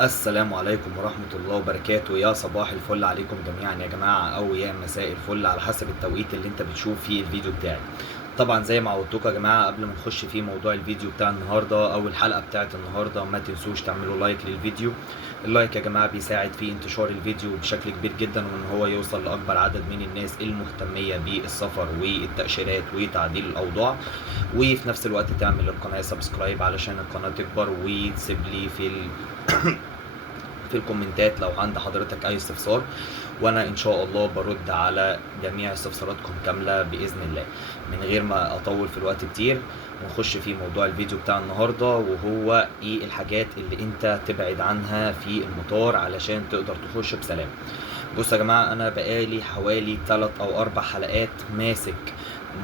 السلام عليكم ورحمة الله وبركاته. يا صباح الفل عليكم جميعا يا جماعة، أو يا مساء الفل على حسب التوقيت اللي انت بتشوف فيه الفيديو بتاعي. طبعا زي ما عودتكم يا جماعة، قبل ما نخش في موضوع الفيديو بتاع النهاردة أو الحلقة بتاعت النهاردة، ما تنسوش تعملوا لايك للفيديو. اللايك يا جماعة بيساعد في انتشار الفيديو بشكل كبير جدا، وان هو يوصل لأكبر عدد من الناس المهتمية بالسفر والتأشيرات وتعديل الأوضاع. وفي نفس الوقت تعمل القناة سبسكرايب علشان القناة تكبر، وتسيب لي في الكومنتات لو عند حضرتك اي استفسار، وانا ان شاء الله برد على جميع استفساراتكم كامله باذن الله. من غير ما اطول في الوقت كتير، ونخش في موضوع الفيديو بتاع النهارده، وهو ايه الحاجات اللي انت تبعد عنها في المطار علشان تقدر تخش بسلام. بصوا يا جماعه، انا بقالي حوالي 3 أو 4 حلقات ماسك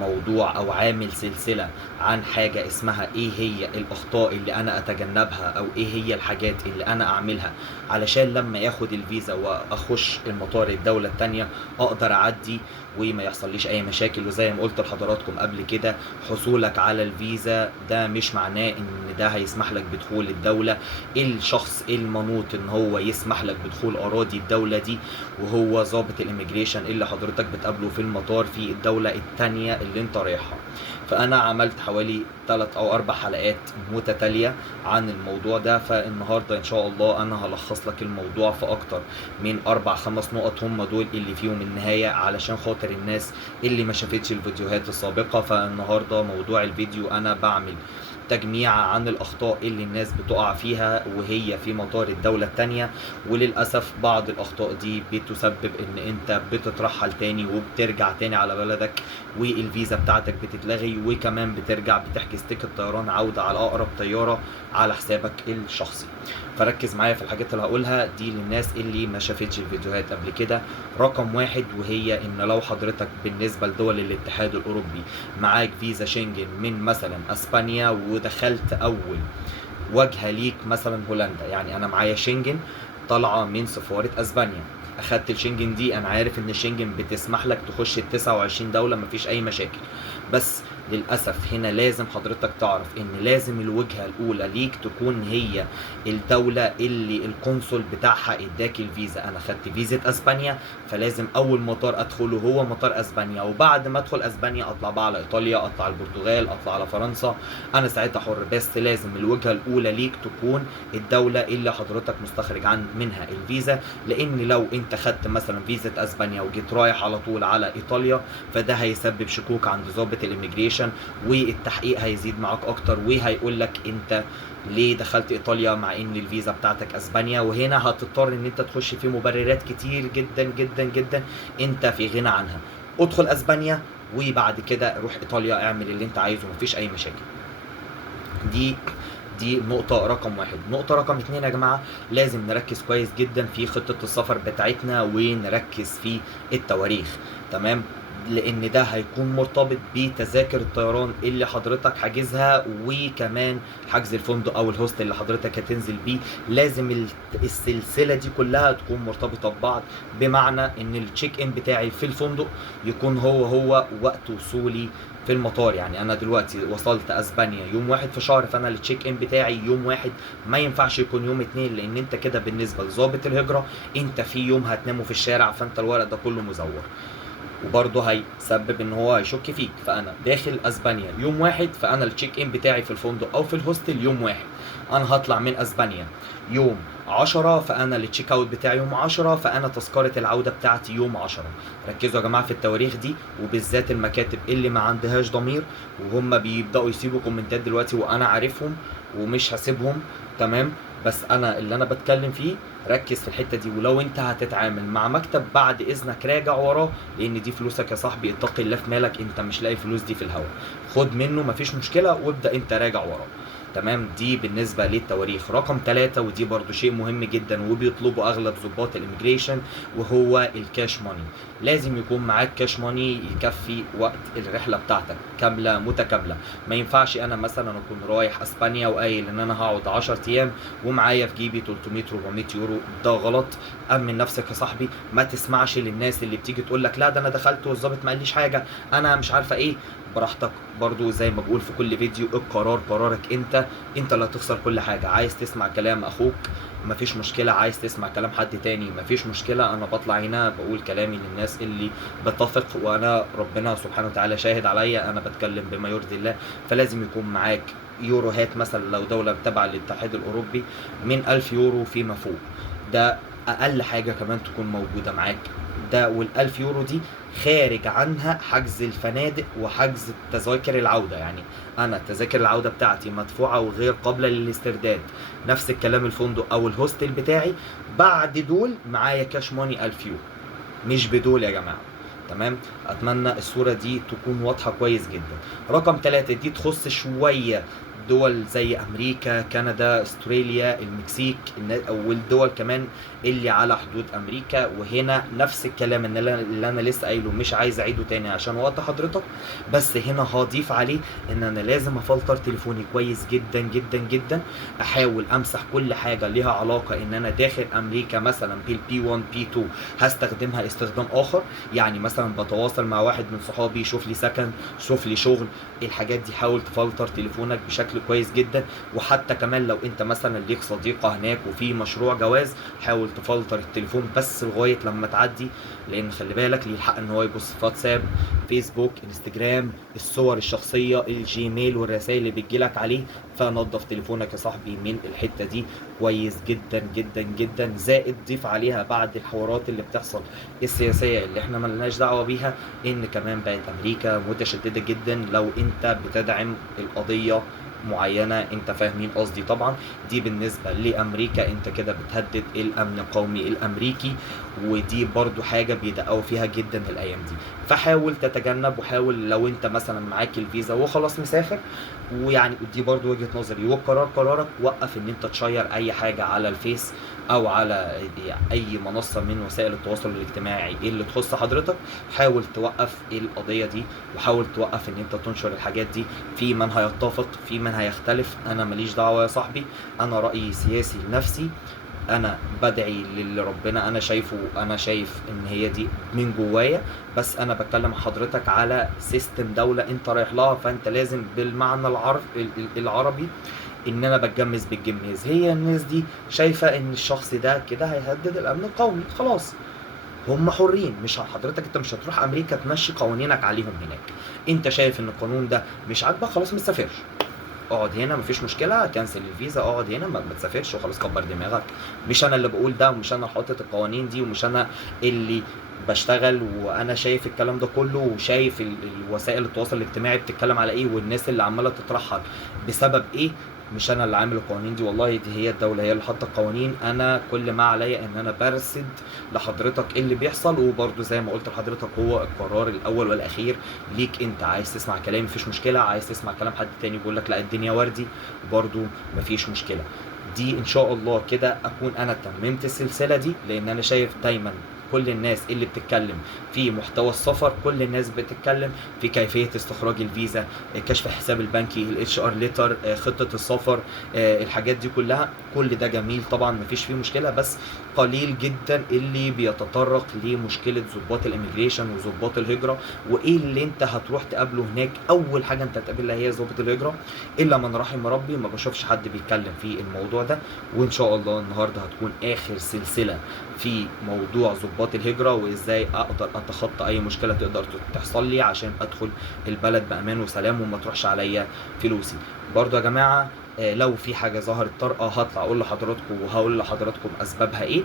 موضوع او عامل سلسله عن حاجه اسمها ايه هي الاخطاء اللي انا اتجنبها، او ايه هي الحاجات اللي انا اعملها علشان لما ياخد الفيزا واخش المطار الدوله التانيه اقدر اعدي وما يحصليش اي مشاكل. وزي ما قلت لحضراتكم قبل كده، حصولك على الفيزا ده مش معناه ان ده هيسمح لك بدخول الدوله. الشخص المنوط ان هو يسمح لك بدخول اراضي الدوله دي وهو ضابط الاميجريشن اللي حضرتك بتقابله في المطار في الدوله التانيه اللي انت رايحها. فانا عملت حوالي 3 أو 4 حلقات متتاليه عن الموضوع ده، فالنهارده ان شاء الله انا هلخص لك الموضوع في اكتر من 4 5 نقط، هم دول اللي فيهم النهايه علشان خاطر الناس اللي ما شافتش الفيديوهات السابقه. فالنهارده موضوع الفيديو انا بعمل تجميع عن الأخطاء اللي الناس بتقع فيها وهي في مطار الدولة التانية. وللأسف بعض الأخطاء دي بتسبب إن أنت بتترحل تاني وبترجع تاني على بلدك، والفيزا بتاعتك بتتلغي، وكمان بترجع بتحجز تيكت طيران عودة على أقرب طيارة على حسابك الشخصي. فركز معايا في الحاجات اللي هقولها دي للناس اللي ما شافتش الفيديوهات قبل كده. رقم 1، وهي إن لو حضرتك بالنسبة لدول الاتحاد الأوروبي معاك فيزا شنجن من مثلا اسبانيا، ودخلت اول واجهه ليك مثلا هولندا، يعني انا معايا شنجن طالعه من سفاره اسبانيا، اخدت الشنجن دي. انا عارف ان الشنجن بتسمح لك تخش ال 29 دوله مفيش اي مشاكل، بس للاسف هنا لازم حضرتك تعرف ان لازم الوجهه الاولى ليك تكون هي الدوله اللي القنصل بتاعها اداك الفيزا. انا خدت فيزا اسبانيا، فلازم اول مطار ادخله هو مطار اسبانيا، وبعد ما ادخل اسبانيا اطلع بقى على ايطاليا، اطلع على البرتغال، اطلع على فرنسا، انا ساعتها حر. بس لازم الوجهه الاولى ليك تكون الدوله اللي حضرتك مستخرج منها الفيزا، لان لو انت خدت مثلا فيزا اسبانيا وجيت رايح على طول على ايطاليا، فده هيسبب شكوك عند ضابط الاميجريشن، والتحقيق هيزيد معاك اكتر، وهيقول لك انت ليه دخلت ايطاليا مع ان الفيزا بتاعتك اسبانيا. وهنا هتضطر ان انت تخش في مبررات كتير جدا جدا جدا انت في غنى عنها. ادخل اسبانيا وبعد كده روح ايطاليا، اعمل اللي انت عايزه، مفيش اي مشاكل. دي نقطة رقم 1. نقطة رقم 2 يا جماعة، لازم نركز كويس جدا في خطة السفر بتاعتنا ونركز في التواريخ، تمام؟ لان ده هيكون مرتبط بتذاكر الطيران اللي حضرتك حاجزها، وكمان حجز الفندق او الهوستل اللي حضرتك هتنزل بيه. لازم السلسلة دي كلها تكون مرتبطة ببعض، بمعنى ان التشيك ان بتاعي في الفندق يكون هو وقت وصولي في المطار. يعني انا دلوقتي وصلت اسبانيا يوم 1 في شهر، فانا التشيك ان بتاعي يوم 1، ما ينفعش يكون يوم 2، لان انت كده بالنسبة لضابط الهجرة انت في يوم هتنامه في الشارع، فانت الورق ده كله مزور، وبرضه هيسبب ان هو هيشك فيك. فانا داخل اسبانيا يوم 1، فانا التشيك ان بتاعي في الفندق او في الهوستل يوم 1. انا هطلع من اسبانيا يوم 10، فانا التشيك اوت بتاعي يوم 10، فانا تذكرة العودة بتاعتي يوم 10. ركزوا يا جماعة في التواريخ دي، وبالذات المكاتب اللي ما عندهاش ضمير وهم بيبدأوا يسيبوا كومنتات دلوقتي، وانا عارفهم ومش هسيبهم، تمام؟ بس انا اللي انا بتكلم فيه ركز في الحته دي. ولو انت هتتعامل مع مكتب بعد اذنك راجع وراه، لان دي فلوسك يا صاحبي، اتقي الله في مالك، انت مش لاقي الفلوس دي في الهوا، خد منه مفيش مشكله وابدا انت راجع وراه، تمام؟ دي بالنسبه للتواريخ. رقم 3، ودي برضو شيء مهم جدا وبيطلبوا اغلب ضباط الاميجريشن، وهو الكاش ماني. لازم يكون معاك كاش ماني يكفي وقت الرحله بتاعتك كامله متكامله. ما ينفعش انا مثلا اكون رايح اسبانيا وقايل ان انا هقعد 10 ايام ومعايا في جيبي 300 400 يورو، ده غلط. امن نفسك يا صاحبي، ما تسمعش للناس اللي بتيجي تقول لك لا ده انا دخلت والظابط ما قاليش حاجه، انا مش عارفه ايه. براحتك. برضو زي ما بقول في كل فيديو، القرار قرارك انت اللي هتخسر كل حاجة. عايز تسمع كلام اخوك مفيش مشكلة، عايز تسمع كلام حد تاني مفيش مشكلة. انا بطلع هنا بقول كلامي للناس اللي بتفق، وانا ربنا سبحانه وتعالى شاهد عليا، انا بتكلم بما يرضي الله. فلازم يكون معاك يوروهات مثلا لو دولة تبع للاتحاد الاوروبي من 1000 يورو فيما فوق، ده اقل حاجة كمان تكون موجودة معاك. ده وال1000 يورو دي خارج عنها حجز الفنادق وحجز تذاكر العودة. يعني انا تذاكر العودة بتاعتي مدفوعة وغير قابلة للاسترداد، نفس الكلام الفندق او الهوستل بتاعي. بعد دول معايا كاش ماني 1000 يورو، مش بدول يا جماعة. تمام، اتمنى الصورة دي تكون واضحة كويس جدا. رقم 3 دي تخص شوية دول زي امريكا، كندا، استراليا، المكسيك، والدول كمان اللي على حدود امريكا. وهنا نفس الكلام اللي انا لسه قايله، مش عايز اعيده تاني عشان وقت حضرتك، بس هنا هضيف عليه ان انا لازم افلتر تليفوني كويس جدا جدا جدا. احاول امسح كل حاجه ليها علاقه ان انا داخل امريكا مثلا بالبي 1 بي 2 هستخدمها استخدام اخر. يعني مثلا بتواصل مع واحد من صحابي يشوف لي سكن، يشوف لي شغل، الحاجات دي حاول تفلتر تليفونك بشكل كويس جدا. وحتى كمان لو انت مثلا ليك صديقه هناك وفي مشروع جواز، حاول تفلتر التليفون بس لغايه لما تعدي، لان خلي بالك ليه الحق ان هو يبص في واتساب، فيسبوك، انستجرام، الصور الشخصيه، الجيميل والرسائل اللي بتجيلك عليه. فنظف تليفونك يا صاحبي من الحته دي كويس جدا جدا جدا. زائد ضيف عليها بعد الحوارات اللي بتحصل السياسيه اللي احنا ملناش دعوه بيها، ان كمان بقت امريكا متشدده جدا لو انت بتدعم القضيه معينه، انت فاهمين قصدي طبعا. دي بالنسبه لامريكا انت كده بتهدد الامن القومي الامريكي، ودي برضو حاجه بيدققوا فيها جدا الايام دي. فحاول تتجنب، وحاول لو انت مثلا معاك الفيزا وخلاص مسافر، ويعني دي برضو وجهه نظري والقرار قرارك، وقف ان انت تشير اي حاجه على الفيس او على اي منصه من وسائل التواصل الاجتماعي اللي تخص حضرتك. حاول توقف القضيه دي، وحاول توقف ان انت تنشر الحاجات دي. في من هيتفق، في من هيختلف، انا ماليش دعوه يا صاحبي. انا رايي سياسي لنفسي، انا بدعي لربنا، انا شايف ان هي دي من جوايا. بس انا بتكلم حضرتك على سيستم دولة انت رايح لها، فانت لازم بالمعنى العربي ان انا بتجمز بالجميز. هي الناس دي شايفة ان الشخص ده كده هيهدد الامن القومي، خلاص هم حرين. مش حضرتك انت مش هتروح امريكا تمشي قوانينك عليهم هناك. انت شايف ان القانون ده مش عاجبك، خلاص ما تسافرش، اقعد هنا مفيش مشكله، كنسل الفيزا، اقعد هنا ما تسافرش وخلاص، كبر دماغك. مش انا اللي بقول ده، ومش انا اللي حاطط القوانين دي، ومش انا اللي بشتغل، وانا شايف الكلام ده كله، وشايف الوسائل التواصل الاجتماعي بتتكلم على ايه، والناس اللي عماله تترحل بسبب ايه. مش انا اللي عامل القوانين دي، والله دي هي الدوله هي اللي حاطه القوانين. انا كل ما عليا ان انا برصد لحضرتك ايه اللي بيحصل. وبرده زي ما قلت لحضرتك، هو القرار الاول والاخير ليك انت. عايز تسمع كلامي مفيش مشكله، عايز تسمع كلام حد تاني بيقول لك لا الدنيا وردي، برده مفيش مشكله. دي ان شاء الله كده اكون انا تممت السلسله دي، لان انا شايف دايما كل الناس اللي بتتكلم في محتوى السفر، كل الناس بتتكلم في كيفيه استخراج الفيزا، كشف الحساب البنكي، الاتش ار ليتر، خطه السفر، الحاجات دي كلها. كل ده جميل طبعا مفيش فيه مشكله، بس قليل جدا اللي بيتطرق لمشكله ضباط الاميجريشن وضباط الهجره، وايه اللي انت هتروح تقابله هناك. اول حاجه انت هتقابلها هي ضابط الهجره، الا من رحم ربي، ما بشوفش حد بيتكلم في الموضوع ده. وان شاء الله النهارده هتكون اخر سلسله في موضوع ضباط الهجره، وازاي اقدر اتخطى اي مشكله تقدر تحصل لي عشان ادخل البلد بامان وسلام وما تروحش عليا فلوسي. برضو يا جماعه لو في حاجه ظهرت طارئه هطلع اقول لحضراتكم، وهقول لحضراتكم اسبابها ايه.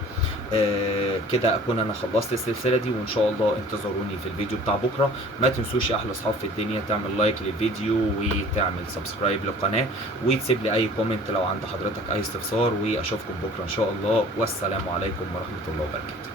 كده اكون انا خلصت السلسله دي، وان شاء الله انتظروني في الفيديو بتاع بكره. ما تنسوش يا احلى اصحاب في الدنيا تعمل لايك للفيديو، وتعمل سبسكرايب للقناه، وتسيب لي اي كومنت لو عند حضرتك اي استفسار. واشوفكم بكره ان شاء الله، والسلام عليكم ورحمه الله وبركاته.